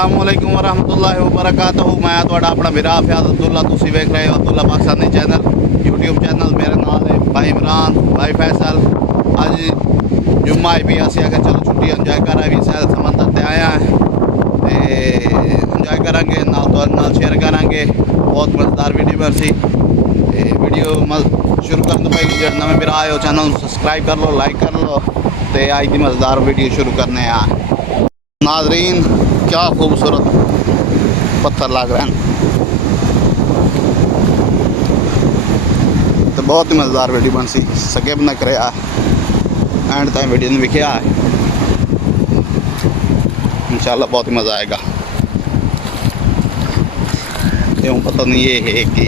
अस्सलामुअलैकुम वरहमतुल्लाहि वबरकातुहू। मैं तुहाडा अपना वीरा फयाज अब्दुल्ला, तुसीं वेख रहे हो Abdullah Pakistani channel YouTube channel. मेरा नाम है भाई इमरान भाई फैसल। अज जुम्मा भी असी आगे चलो छुट्टी इंजॉय करा भी सैर समंदर से आया है तो इंजॉय करांगे नाल शेयर करांगे। बहुत मज़ेदार वीडियो बसी वीडियो शुरू करने तो पहले जो नवे वीरा आए हो चैनल सब्सक्राइब कर लो, लाइक कर लो। तो अज की मज़ेदार वीडियो शुरू करने नाजरीन। क्या खूबसूरत पत्थर लग रहे हैं, तो बहुत ही मज़ेदार वीडियो बन सी स्किप न करे एंड टाइम वीडियो ने विख्या है। इंशाल्लाह बहुत ही मज़ा आएगा। क्यों पता नहीं ये है कि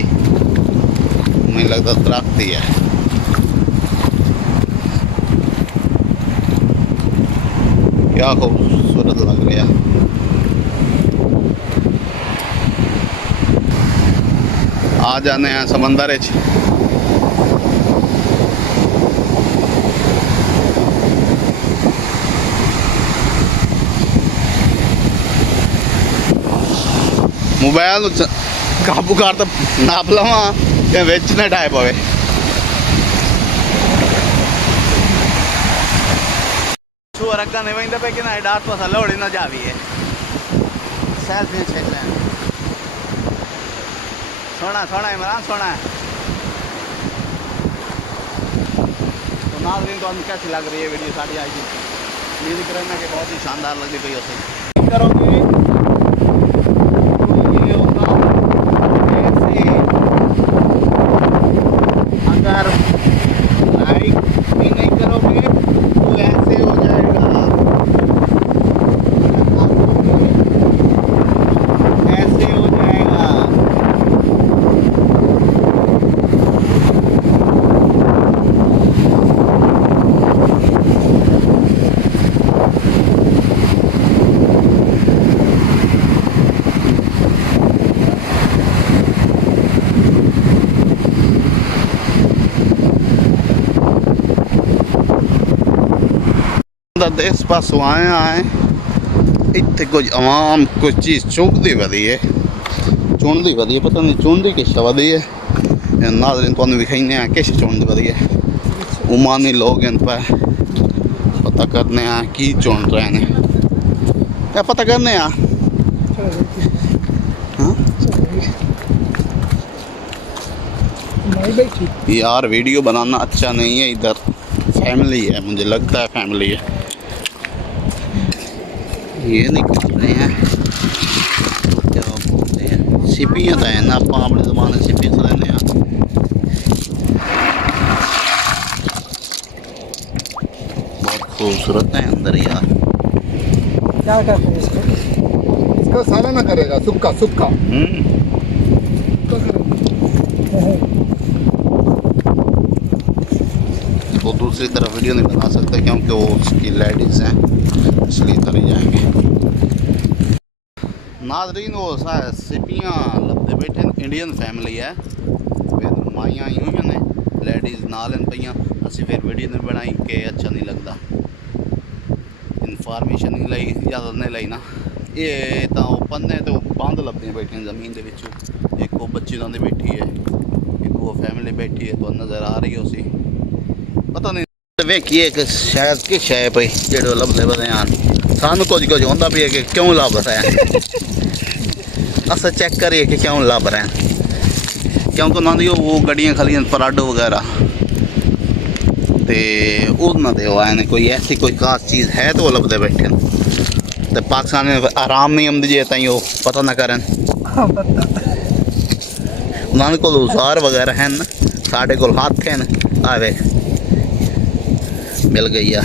मुझे लगता दरख्त ही है। क्या खूबसूरत लग रहा है। आ जाने हैं समंदर मोबाइल काबू कर तो नाप लवा बिच न डाए पवे। सुअर अग्गा नहीं वही पे कि ना डाट तो लोड़ी न जावी है। सेल्फी छेक लें। सोना सोना इमरान सोना है। तो नाज़रीन तो हमें कैसी लग रही है वीडियो साड़ी आज की। उम्मीद करना कि बहुत ही शानदार लग रही है। करोगे अगर लाइक भी नहीं करोगे तो ऐसे हो जाएगा, ऐसे हो जाएगा। इस पास आए आए इतने कुछ आवाम कुछ चीज़ चुभती वधी है, चुनती वधी है। पता नहीं चुनती किस वधी है। नाज़रीन तुहानू विखाने किस चुनती वधी है। उमानी लोग इन पर पता करने की चुन रहे हैं। क्या पता करने यार वीडियो बनाना अच्छा नहीं है। इधर फैमिली है, मुझे लगता है फैमिली है। ये नहीं कर रहे हैं क्या बोलते हैं, सिपियाँ तो है ना। आप अपने ज़माने सिपियाँ लेने बहुत खूबसूरत है अंदर यार। क्या करते हैं इसको साला ना करेगा, सुक्का सुक्का। वो दूसरी तरफ वीडियो नहीं बना सकते क्योंकि वो उसकी लेडीज़ हैं, इसलिए करी जाएंगे। नाजरीन वो सिपियाँ लबदे बैठे इंडियन फैमिली है। फिर माइयां आई हुई ने लेडीज़ नाल पईयां। असी फिर वीडियो नहीं बनाई कि अच्छा नहीं लगता, इन्फॉर्मेशन नहीं लाई, इजाजत नहीं लाई ना। ये तो पन्ने तो बंद लबदियां बैठियां ज़मीन के विचों। एक वो बच्ची उन्होंने बैठी है, एक वो फैमिली बैठी है तो नज़र आ रही हो सी। पता नहीं वेखिए कि शायद कि शायद भाई जो लभदे पते हैं सानू कुछ कुछ होंदा भी है कि क्यों लभ रहे हैं। अस चेक करिए कि क्यों लभ रहे हैं, क्योंकि उन्होंने वो गड्डियाँ खलियां पराडो वगैरह तो उन्होंने आए कोई ऐसी कोई खास चीज़ है तो वो लभदे बैठे तो पाकिस्तान में आराम नहीं आमदी जे ताई वो पता ना करें। उन्होंने को औजार वगैरह हैं, साढ़े को हाथ हैं। आवे मिल गई है,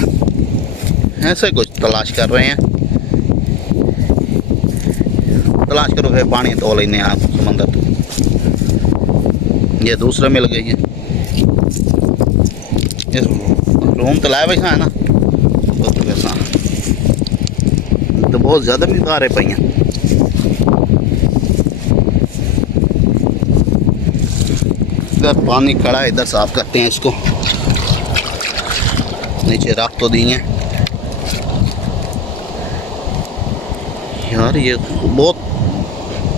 ऐसे कुछ तलाश कर रहे हैं। तलाश करो फिर पानी तो लेने आप समंदर। ये दूसरा मिल गई है। इस रूम तो लाया बैठा है ना तो बहुत ज़्यादा मिलता रहे पाइयाँ। इधर पानी खड़ा है, इधर साफ करते हैं इसको। नीचे रख तो दी हैं। यार ये बहुत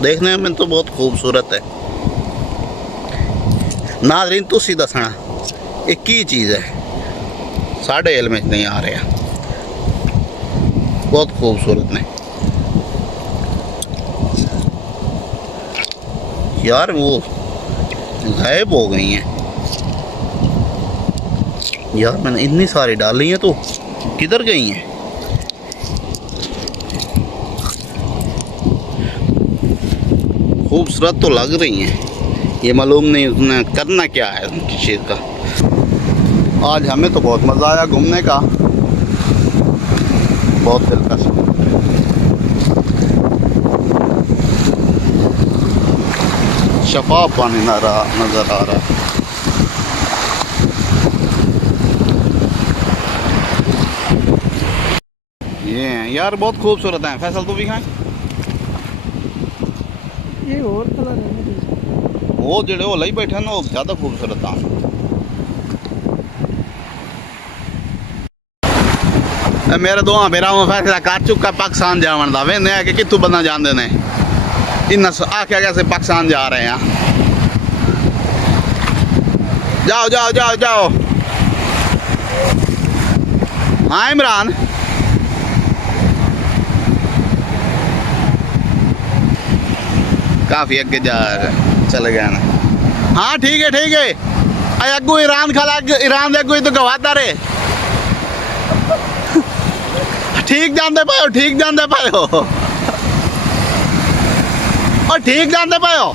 देखने में तो बहुत खूबसूरत है। नाज़रीन तुसी दसना एक की चीज़ है, साढ़े इल्म में नहीं आ रहा। बहुत खूबसूरत ने यार, वो गायब हो गई हैं यार। मैंने इतनी सारी डाली हैं तो किधर गई हैं? खूबसूरत तो लग रही हैं, ये मालूम नहीं उसने करना क्या है उनकी चीज़ का। आज हमें तो बहुत मज़ा आया घूमने का, बहुत दिलकश। शफाफ पानी नज़र आ रहा है। ये हैं यार, बहुत खूबसूरत हैं। फैसल तो भी खाएं ये और कलर है, वो जड़े वो लई बैठे ना, वो ज़्यादा खूबसूरत हैं। मेरे दो बेरा फैसला कर चुका पाकिस्तान जावन का। वे कि कितों बंदा जाते ने, इन आख्या कैसे पाकिस्तान जा रहे हैं। जाओ जाओ जाओ जाओ। हाँ इमरान, काफ़ी अगे जा चले गए ना। हाँ ठीक है ठीक है। अगू ईरान खला, ईरान दे अगू तो गवादा रे। ठीक जानते पाए हो, ठीक जानते पाए हो, और ठीक जानते पाए हो।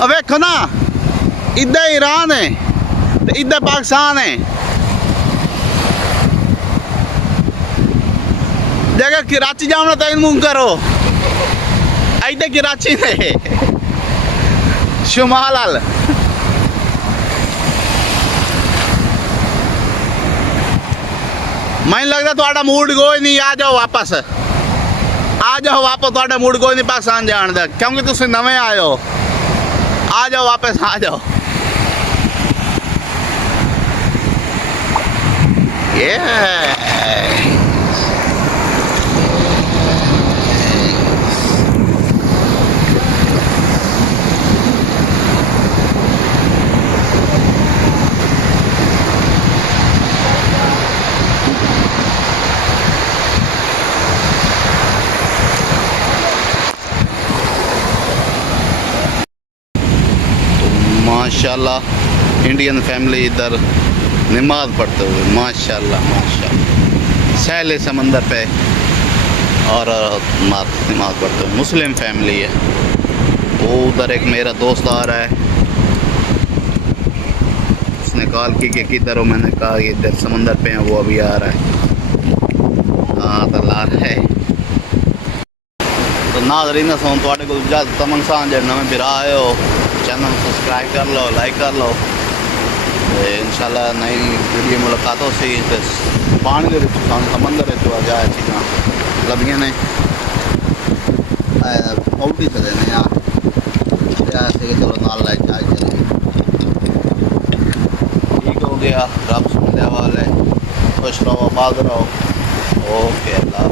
अब देखो ना, इधर ईरान है तो इधर पाकिस्तान है। जगह कराची जाओ तो मुंह करो, इधर कराची ने शुमाल हाल। मैं लगता थोड़ा मूड कोई नहीं, आ जाओ वापस, आ जाओ वापस। थोड़ा मूड कोई नहीं पाकिस्तान जाने का, क्योंकि तुम नवे आए हो। आ जाओ वापस, आ जाओ। ये माशाल्लाह इंडियन फैमिली इधर नमाज पढ़ते हुए, माशाल्लाह माशाल्लाह, सहले समंदर पे और नमाज पढ़ते हुए। मुस्लिम फैमिली है। वो उधर एक मेरा दोस्त आ रहा है, उसने कॉल की कि किधर हो। मैंने कहा इधर समंदर पे है, वो अभी आ रहा है। हाँ तो ला रहा है। तो नाज़रीन सोन थोड़े को इजाजत तमन सान जो नवे बिरा आए हो, चैनल सब्सक्राइब कर लो, लाइक कर लो। इंशाल्लाह नई वीडियो मुलाकातों से पानी के समंदर जो जाए चीज़ा लभियां ने आउटी चले ने यार से चलो नाल लाइक जाए चले। ठीक हो गया, रब सुनने वाले, खुश रहो, आबाद रहो। ओके अल्लाह।